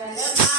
Gracias.